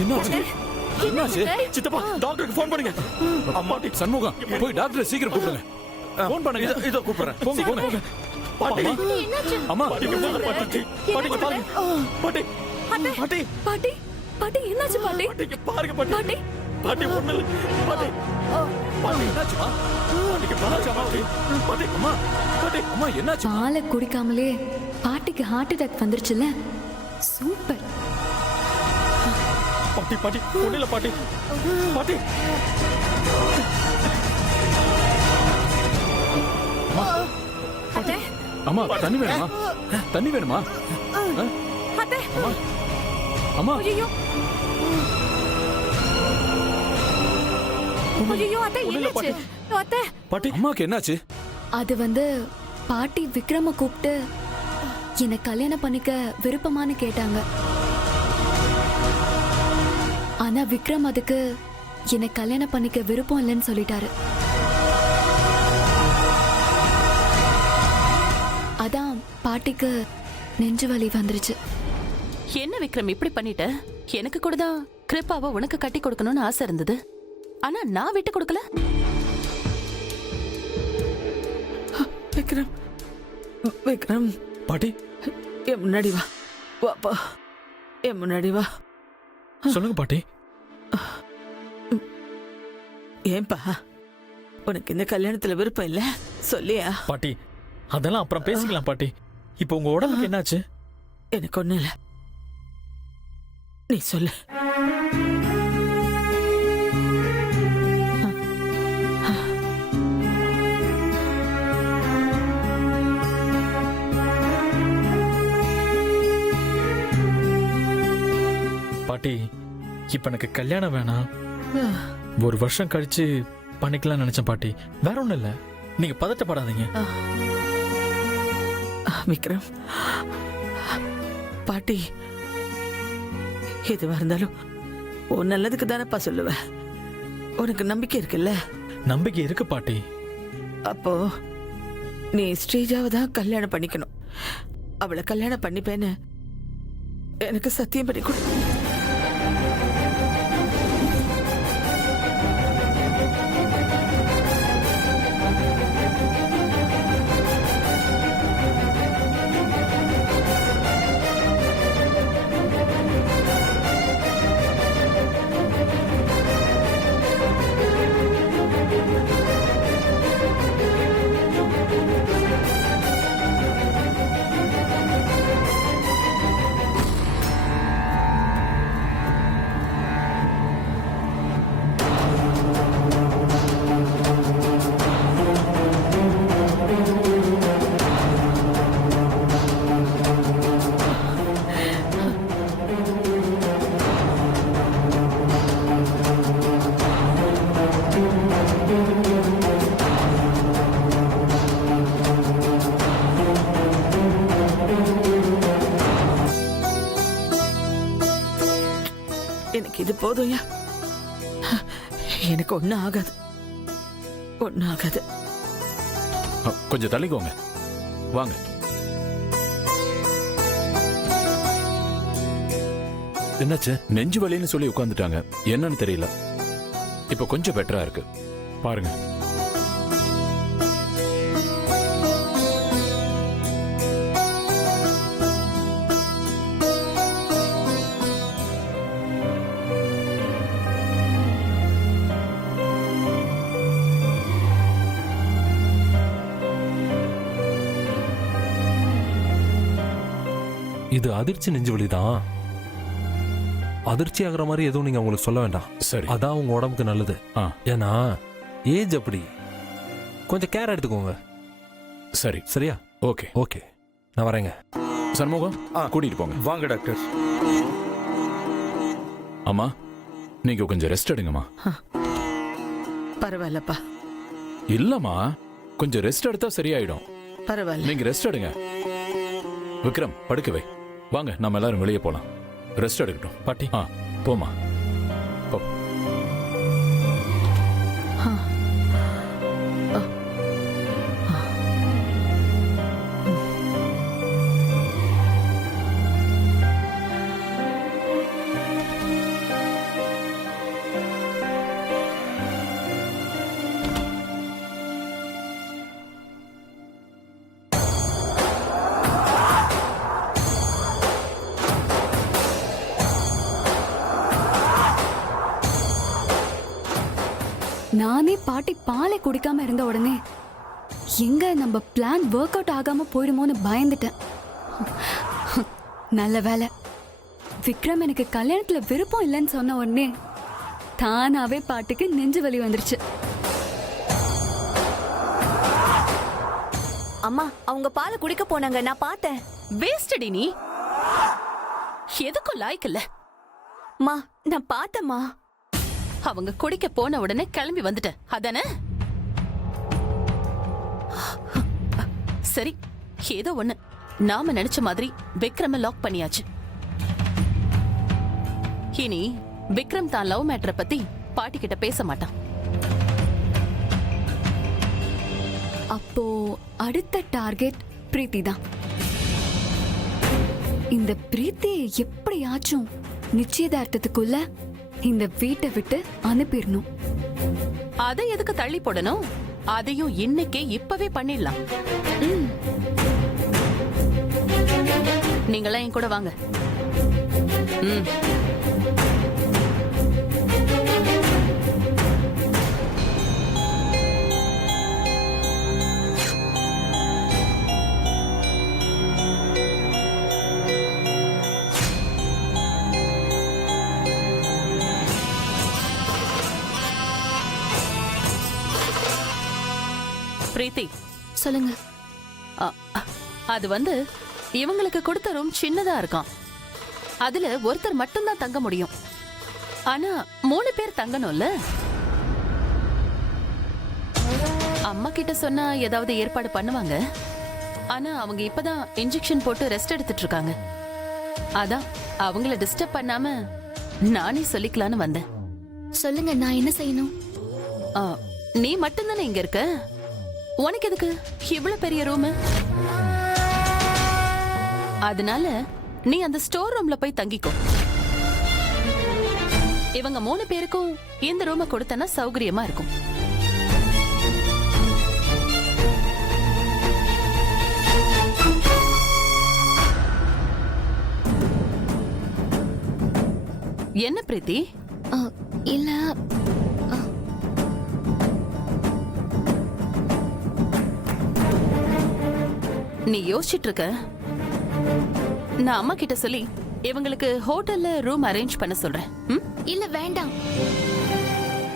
என்னாச்சு? என்னாச்சு? சித்தப்பா டாக்டருக்கு ஃபோன் பண்ணுங்க. அம்மா சண்முகம் போய் டாக்டரை சீக்கிரம் கூப்பிடுங்க. ஃபோன் பண்ணுங்க. இதோ கூப்பிடுறேன். போங்க போங்க. பாட்டி அம்மா பாட்டி பாட்டி பாருங்க. பாட்டி பாட்டி பாட்டி பாட்டி என்னாச்சு பாட்டி? பாட்டிக்கு பாருங்க பாட்டி. பாட்டி பாட்டி ஒண்ணு இல்ல. பாட்டி பாட்டி என்னாச்சுமா? பாட்டிக்கு பாருங்க பாட்டி. பாட்டி அம்மா பாட்டி அம்மா என்னாச்சு? பாலை குடிக்காமலே பாட்டிக்கு ஹார்ட் அட்டாக் வந்துருச்சுல. சூப்பர். பாட்டி பாட்டி ஒண்ணு இல்ல பாட்டி. பாட்டி அத்தை அம்மா தண்ணி வேணுமா? தண்ணி வேணுமா? அத்தை அம்மா அம்மா ஐயோ ஐயோ அத்தை என்னாச்சு? அத்தை பாட்டி அம்மாக்கு என்னாச்சு? அது வந்து பாட்டி விக்ரம கூப்பிட்டு என்னை கல்யாணம் பண்ணிக்க விருப்பமானு கேட்டாங்க. ஆனா விக்ரம் அதுக்கு என்னை கல்யாணம் பண்ணிக்க விருப்பம் இல்லைன்னு சொல்லிட்டாரு. அதான் பாட்டிக்கு நெஞ்சு வலி வந்துருச்சு. என்ன விக்ரம் இப்படி பண்ணிட்ட? எனக்கு கூட தான் கிருப்பாவை உனக்கு கட்டி கொடுக்கணும்னு ஆசை இருந்தது. ஆனா நான் விட்டு கொடுக்கல. விக்ரம் விக்ரம் பாட்டி என் முன்னாடி வா. வாப்பா என் முன்னாடி வா. சொல்லுங்க பாட்டி. ஏன்பா உனக்கு இந்த கல்யாணத்துல விருப்பம் இல்ல? சொல்லியா? பாட்டி அதெல்லாம் அப்புறம் பேசிக்கலாம் பாட்டி. இப்போ உங்க உடம்புக்கு என்னாச்சு? எனக்கு ஒண்ணு இல்ல, நீ சொல்லு. பாட்டி இப்ப எனக்கு கல்யாணம் வேணாம். ஒரு வருஷம் கழிச்சு பண்ணிக்கலாம் நினைச்சேன் பாட்டி. வேற ஒண்ணும் இல்ல, நீங்க பதட்டப்படாதீங்க. விக்ரம் பாட்டி எதுவா இருந்தாலும் உன் நல்லதுக்கு தானப்பா சொல்லுவேன். உனக்கு நம்பிக்கை இருக்குல்ல? நம்பிக்கை இருக்கு பாட்டி. அப்போ நீ ஸ்ரீஜாவை தான் கல்யாணம் பண்ணிக்கணும். அவளை கல்யாணம் பண்ணிப்பேன்னு எனக்கு சத்தியம் பண்ணி கொடு. எனக்கு இது போதும்யா. எனக்கு ஒன்னும் ஆகாது, ஒன்னும் ஆகாது. கொஞ்சம் தள்ளிக்கோங்க. வாங்க. என்னாச்சு? நெஞ்சு வலின்னு சொல்லி உட்காந்துட்டாங்க. என்னன்னு தெரியல. இப்ப கொஞ்சம் பெட்டரா இருக்கு. பாருங்க. இது அதிர்ச்சி நெஞ்சு வலிதான். அதிர்ச்சி ஆகுற மாதிரி எதுவும் நீங்க அவங்களுக்கு சொல்ல வேண்டாம். சரி. அதான் உங்க உடம்புக்கு நல்லது. ஏன்னா ஏஜ் அப்படி. கொஞ்சம் கேர் எடுத்துக்கோங்க. சரி. சரியா? ஓகே ஓகே, நான் வரேங்க. சண்முகம் கூட்டிட்டு போங்க. வாங்க டாக்டர். அம்மா நீங்க கொஞ்சம் ரெஸ்ட் எடுங்கம்மா. பரவாயில்லப்பா. இல்லம்மா, கொஞ்சம் ரெஸ்ட் எடுத்தா சரியாயிடும். பரவாயில்ல, நீங்க ரெஸ்ட் எடுங்க. விக்ரம் படுக்க வை. வாங்க நம்ம எல்லாரும் வெளியே போலாம். ரெஸ்ட் எடுக்கட்டும். பாட்டி போமா போ. நானே பாட்டி பாலை குடிக்காம இருந்த உடனே எங்க நம்ம பிளான் ஒர்க் அவுட் ஆகாம போயிடுமோன்னு பயந்துட்டேன். நல்ல வேலை, விக்ரம் எனக்கு கல்யாணத்துல விருப்பம் இல்லைன்னு சொன்ன உடனே தானாவே பாட்டுக்கு நெஞ்சு வலி வந்துருச்சு. அம்மா அவங்க பாலை குடிக்க போனாங்க, நான் பார்த்தேன். வேஸ்டடி நீ, எதுக்கும் லாய்க்கு இல்ல. மா நான் பார்த்தேம்மா. அவங்க குடிக்க போன உடனே கிளம்பி வந்துட்ட அதானே? சரி, ஏதோ ஒண்ணு, நாம நினைச்ச மாதிரி விக்ரம லாக் பண்ணியாச்சு. இனி விக்ரம் தான் லவ் மேட்டரை பத்தி பாட்டி கிட்ட பேச மாட்டான். அப்போ அடுத்த டார்கெட் பிரீத்தி தான். இந்த பிரீத்தியை எப்படியாச்சும் நிச்சயதார்த்தத்துக்குள்ள இந்த வீட்டை விட்டு அனுப்பிடணும். அதை எதுக்கு தள்ளி போடணும்? அதையும் இன்னைக்கே இப்பவே பண்ணிடலாம். நீங்களாம் என் கூட வாங்க. ம். பிரீத்தி, சொல்லுங்க. அது வந்து இவங்களுக்கு கொடுத்த ரூம் சின்னதா இருக்கான். அதுல ஒருத்தர் மட்டும்தான் தங்க முடியும். ஆனா 3 பேர் தங்கணும்ல. அம்மா கிட்ட சொன்னா ஏதாவது ஏற்பாடு பண்ணுவாங்க. ஆனா அவங்க இப்பதான் இன்ஜெக்ஷன் போட்டு ரெஸ்ட் எடுத்துட்டு இருக்காங்க. அதான் அவங்கள டிஸ்டர்ப் பண்ணாம நானே சொல்லிக்கலான்னு வந்தேன். சொல்லுங்க, நான் என்ன செய்யணும்? நீ மட்டும்தானே இங்க இருக்க, உனக்கு எதுக்கு இவ்வளவு பெரிய ரூம்? அதனால நீ அந்த ஸ்டோர் ரூம்ல போய் தங்கிக்கோ. இவங்க 3 பேருக்கும் இந்த ரூமை கொடுத்தனா சௌகரியமா இருக்கும். என்ன பிரீத்தி? இல்ல, நீ யோசிச்சுட்டு இருக்க. நான் அம்மா கிட்ட சொல்லி இவங்களுக்கு ஹோட்டல்ல ரூம் அரேஞ்ச் பண்ண சொல்றேன். இல்ல வேண்டாம்.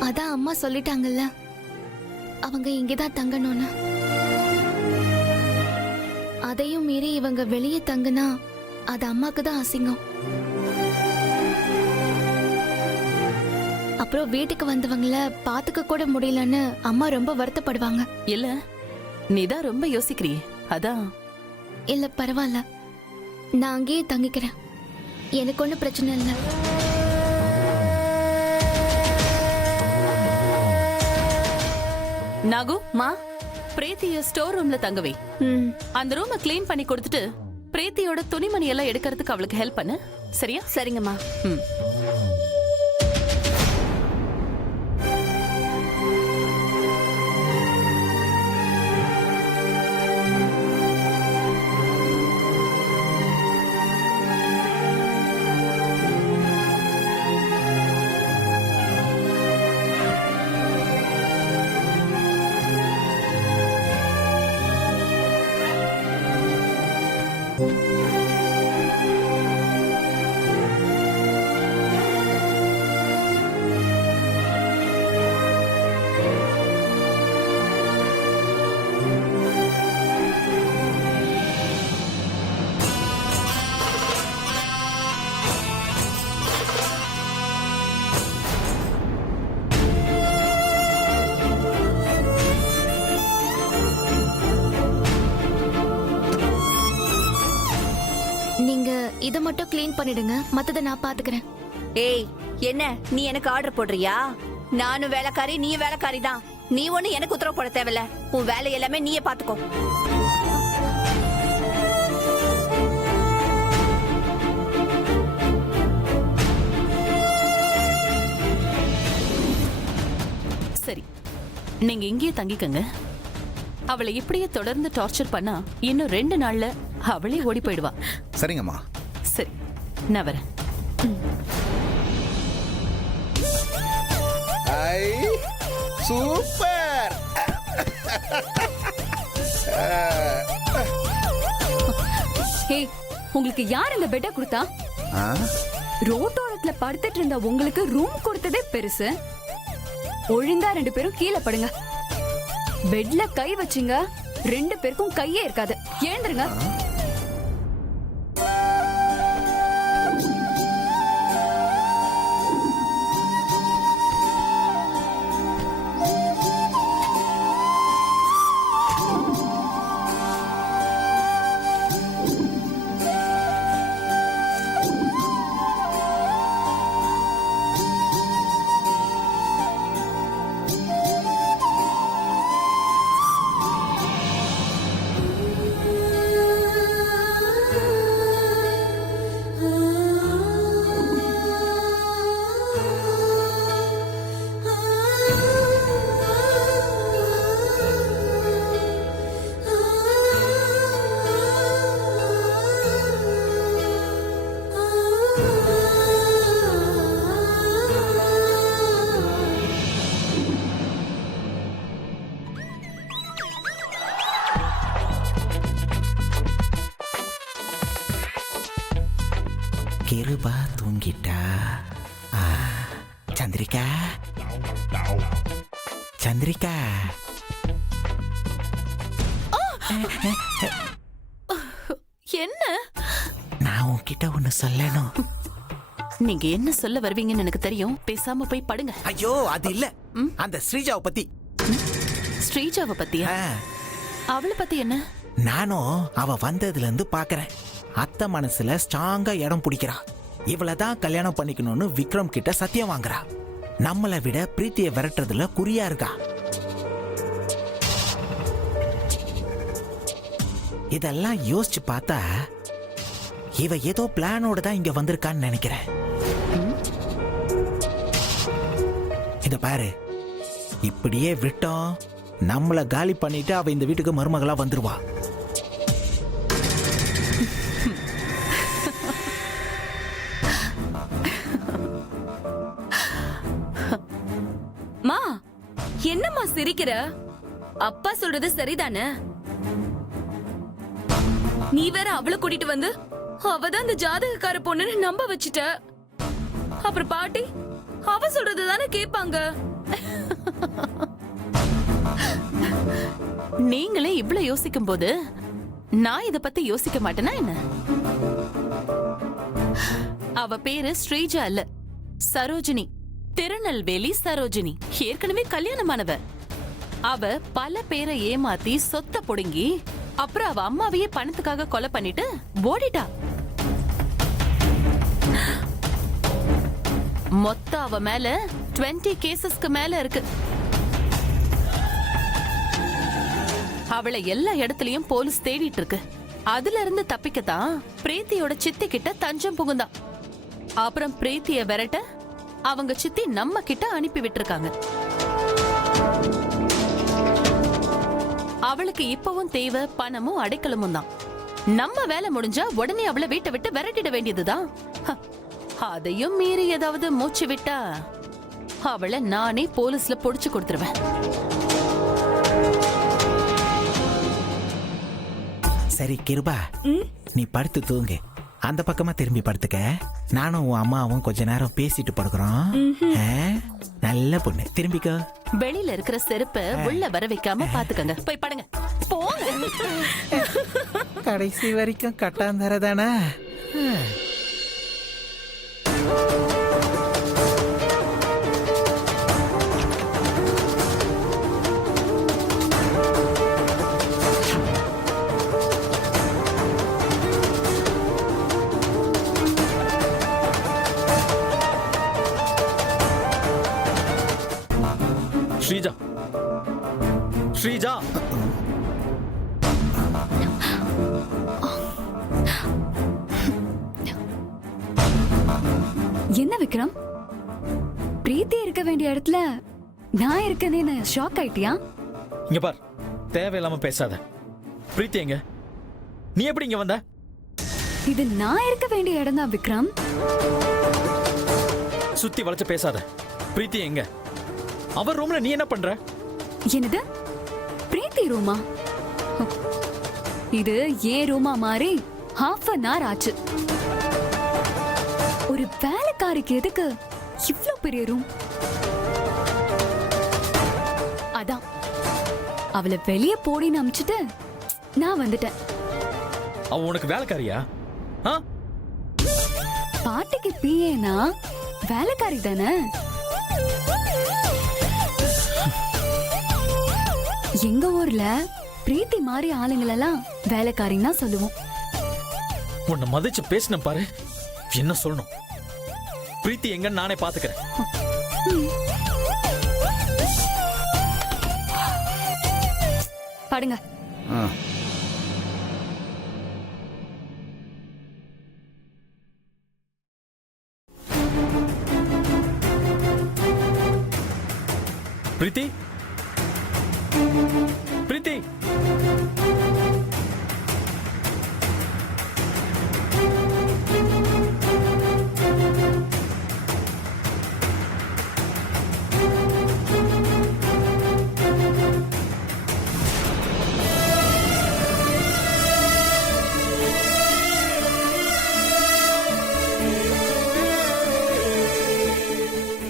அதான் அம்மா சொல்லிட்டாங்கல்ல, அவங்க இங்கதான் தங்கணும்னு. அதையும் மீறி இவங்க வெளியே தங்குனா அது அம்மாக்கு தான் அசிங்கம். அப்புறம் வீட்டுக்கு வந்தவங்கள பாத்துக்க கூட முடியலன்னு அம்மா ரொம்ப வருத்தப்படுவாங்க. இல்ல, நீதான் ரொம்ப யோசிக்கிறியே, அதான். இல்ல பரவாயில்ல, நான் அங்கேயே தங்கிக்கிறேன். எனக்கு ஒன்றும் பிரச்சனை இல்லை. நாகு, மா, பிரீத்திய ஸ்டோர் ரூம்ல தங்கவே. அந்த ரூமை கிளீன் பண்ணி கொடுத்துட்டு பிரீத்தியோட துணிமணி எல்லாம் எடுக்கிறதுக்கு அவளுக்கு ஹெல்ப் பண்ணு. சரியா? சரிங்கம்மா. நீங்க இத மட்டும் க்ளீன் பண்ணிடுங்க, மத்தத நான் பாத்துக்கிறேன். ஏய், என்ன நீ எனக்கு ஆர்டர் போடுறியா? நானும் வேலைக்காரி, நீ வேலைக்காரி தான். நீ ஒண்ணு எனக்கு உத்தரவு போட தேவையில்ல. உன் வேலை எல்லாமே நீயே பாத்துக்கோ. சரி, நீங்க இங்கேயே தங்கிக்கங்க. அவளை இப்படியே தொடர்ந்து டார்ச்சர் பண்ணா இன்னும் 2 நாள்ல அவளே ஓடி போயிடுவா. சரிங்கம்மா. சரி, நான் வரேன். சூப்பர். ஹே, உங்களுக்கு யார் இந்த பெட்டை கொடுத்தா? ஆ? ரோட்டோரத்துல படுத்துட்டு இருந்த உங்களுக்கு ரூம் கொடுத்ததே பெருசு. ஒழுங்கா 2 பேரும் கீழே படுங்க. பெட்ல கை வச்சுங்க, 2 பேருக்கும் கையே இருக்காது. எழுந்துருங்க. கிருபா தூங்கிட்டா. ஆ, சந்திரிகா, சந்திரிகா. என்ன? நான் உன்கிட்ட ஒண்ணு சொல்லணும். நீங்க என்ன சொல்ல வருவீங்கன்னு எனக்கு தெரியும். பேசாம போய் படுங்க. ஐயோ, அது இல்ல. அந்த ஸ்ரீஜாவை பத்தி. ஸ்ரீஜாவை பத்தியா? ஆ, அவளை பத்தி என்ன? நானும் அவ வந்ததுல இருந்து பாக்குறேன். அத்தை மனசுல ஸ்ட்ராங்கா இடம் பிடிக்கிறா. இவளதான் கல்யாணம் பண்ணிக்கணும்னு விக்ரம் கிட்ட சத்தியம் வாங்குறா. நம்மளை விட பிரீத்தியை விரட்டுறதுல குறியா இருக்கா. இதெல்லாம் யோசிச்சு பார்த்தா இவ ஏதோ பிளானோட தான் இங்க வந்திருக்கான்னு நினைக்கிறேன். இத பாரு, இப்படியே விட்டோம் நம்மள காலி பண்ணிட்டு அவ இந்த வீட்டுக்கு மருமகளா வந்துருவா. மா, என்னம்மா சிரிக்கிற? அப்பா சொல்றது சரிதானே? நீ வேற அவளை கூட்டிட்டு வந்து அவதான் இந்த ஜாதகக்கார பொண்ணுன்னு நம்ப வச்சுட்ட. அப்புறம் பாட்டி அவ சொல்றது தானே கேட்பாங்க. நீங்களே இவ்வளவு யோசிக்கும் போது நான் இத பத்தி யோசிக்க மாட்டேனா என்ன? அவ பேரு ஸ்ரீஜா இல்ல, சரோஜினி. திருநெல்வேலி சரோஜினி. ஏற்கனவே கல்யாணமானவ. அவ பல பேரை ஏமாத்தி சொத்த புடுங்கி அப்புறம் அவ அம்மாவையே பணத்துக்காக கொலை பண்ணிட்டு ஓடிட்டா. மொத்தம் அவ மேல 20 கேசஸ்க்கு மேல இருக்கு. அவளை எல்லா இடத்துலயும் போலீஸ் தேடிட்டு இருக்கு. அதுல இருந்து தப்பிக்கத்தான் பிரீத்தியோட சித்தி கிட்ட தஞ்சம் புகுந்தான். அப்புறம் பிரீத்திய விரட்ட அவங்க சித்தி நம்ம கிட்ட அனுப்பி விட்டுருக்காங்க. அவளுக்கு இப்பவும் தேவை பணமும் அடைக்கலமும் தான். நம்ம வேலை முடிஞ்சா உடனே அவளை வீட்டை விட்டு விரட்டிட வேண்டியதுதான். அதையும் மீறி ஏதாவது மூச்சு விட்டா அவளை நானே போலீஸ்ல புடிச்சு கொடுத்துருவேன். சரி கிருபா, நீ படுத்து தூங்கு. அந்த பக்கமா திரும்பி படுத்துக்க. நானும் உன் அம்மாவும் கொஞ்ச நேரம் பேசிட்டு படுக்கிறோம். நல்ல பொண்ணு, திரும்பிக்கோ. வெளியில இருக்கிற செருப்பை உள்ள வர வைக்காம பாத்துக்கங்க. போய் படுங்க. போங்க. கடைசி வரைக்கும் கட்டாந்தரதானா? ஸ்ரீஜா, ஸ்ரீஜா. என்ன விக்ரம், பிரீத்தி இருக்க வேண்டிய இடத்துல நான் இருக்கேன்னு ஷாக் ஆயிட்டியா? இங்க பார், தேவையில்லாம பேசாத. பிரீத்தி எங்க? நீ எப்படி இங்க வந்த? இது நான் இருக்க வேண்டிய இடம் தான் விக்ரம். சுத்தி வளைச்சு பேசாத. பிரீத்தி எங்க? அவ ரூம்ல நீ என்ன பண்ற? என்னது பிரீத்தி ரூமா? இது ஏன் ரூமா மாறி ½ ஆச்சு. ஒரு வேலைக்காரிக்கு எதுக்கு இவ்ளோ பெரிய ரூம்? அதான் அவளை வெளியே போடின்னு அமிச்சிட்டு நான் வந்துட்டேன். அவ உனக்கு வேலைக்காரியா? ஆ? பாட்டிக்கு பிஏனா வேலைக்காரி தானே. எங்க ஊர்ல பிரீத்தி மாதிரி ஆளுங்களெல்லாம் வேலைக்காரின்னா சொல்லுவோம். உன்னை மதிச்சு பேசின பாரு. என்ன சொல்லணும்? பிரீத்தி எங்கன்னு நானே பாத்துக்கிறேன். படுங்க. பிரீத்தி, பிரீத்தி,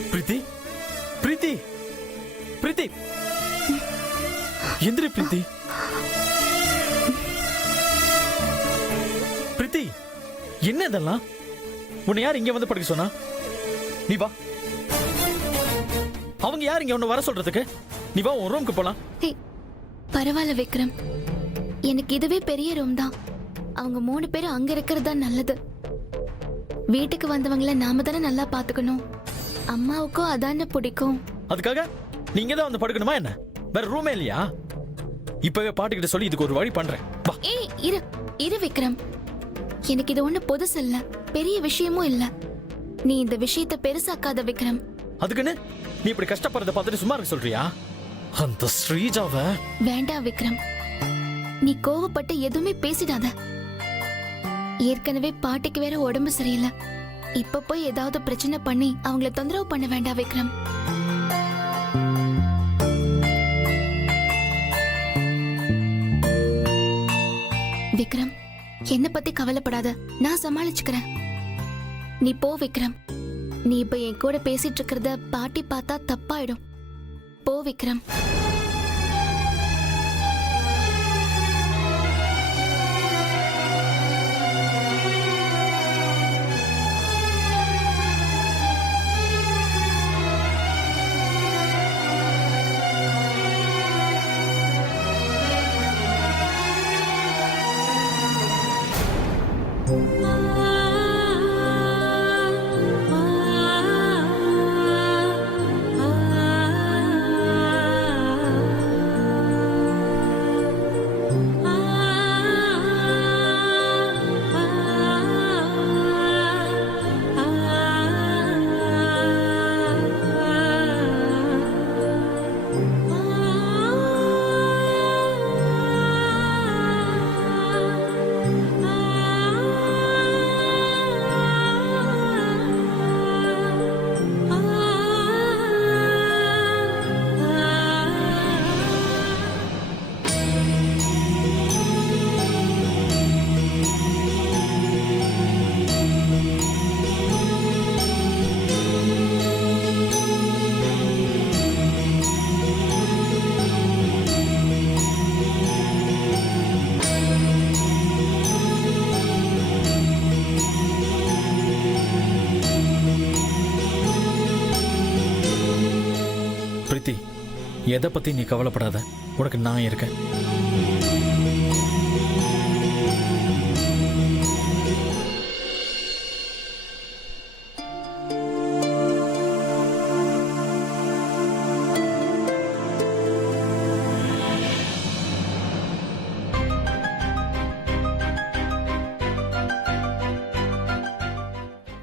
பிரீத்தி, பிரீத்தி, பிரீத்தி, எந்திரி பிரீத்தி. பிரீத்தி, என்ன இதெல்லாம்? உன்னை யார் இங்க வந்து படுக்க சொன்னா? நீ வா. அவங்க யார் இங்க உன்னை வர சொல்றதுக்கு? நீ வா, உன் ரூமுக்கு போலாம். ஏய், பரவாயில்ல விக்ரம், எனக்கு இதுவே பெரிய ரூம் தான். அவங்க 3 பேரும் அங்க இருக்கிறது தான் நல்லது. வீட்டுக்கு வந்தவங்கள நாம தானே நல்லா பாத்துக்கணும். அம்மாவுக்கும் அதானே பிடிக்கும். அதுக்காக நீங்க தான் வந்து படுக்கணுமா என்ன? வேற ரூமே இல்லையா? இப்பவே பாட்டுக்கிட்ட சொல்லி இதுக்கு ஒரு வழி பண்றேன். வா. ஏய், இரு இரு விக்ரம், எனக்கு இது ஒண்ணு புதுசு இல்ல, பெரிய விஷயமும் இல்ல. நீ இந்த விஷயத்தை பெருசாக்காத விக்ரம். அதுக்குன்னு நீ இப்படி கஷ்டப்படுறத பார்த்துட்டு சும்மா இருக்க சொல்றியா? அந்த ஸ்ரீஜாவ. வேண்டாம் விக்ரம், நீ கோவப்பட்டு எதுவுமே பேசிடாத. ஏற்கனவே பாட்டிக்கு வேற உடம்பு சரியில்லை. இப்ப போய் ஏதாவது பிரச்சனை பண்ணி அவங்கள தொந்தரவு பண்ண வேண்டாம் விக்ரம். விக்ரம், என்ன பத்தி கவலைப்படாத, நான் சமாளிச்சுக்கிறேன். நீ போ விக்ரம். நீ இப்ப என் கூட பேசிட்டு இருக்கிறத பாட்டி பார்த்தா தப்பாயிடும். போ விக்ரம். பிரீத்தி, எதை பத்தி நீ கவலைப்படாத, உனக்கு நான் இருக்கேன்.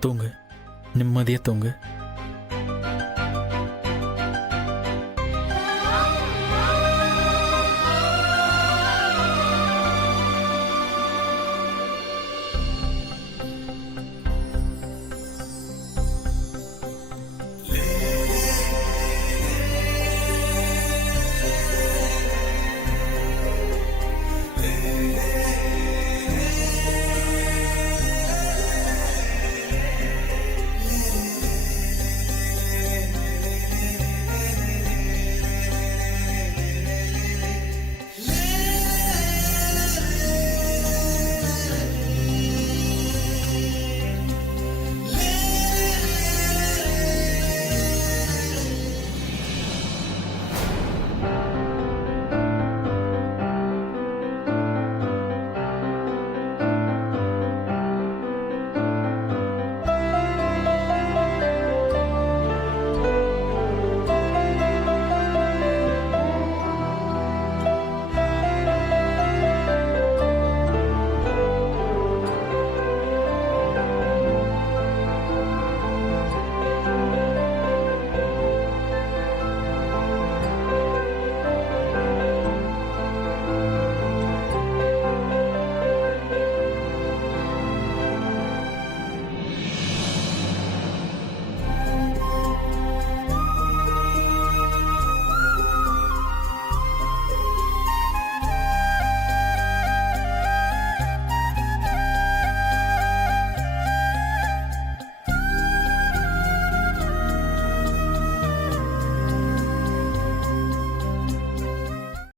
தூங்கு, நிம்மதியா தூங்கு.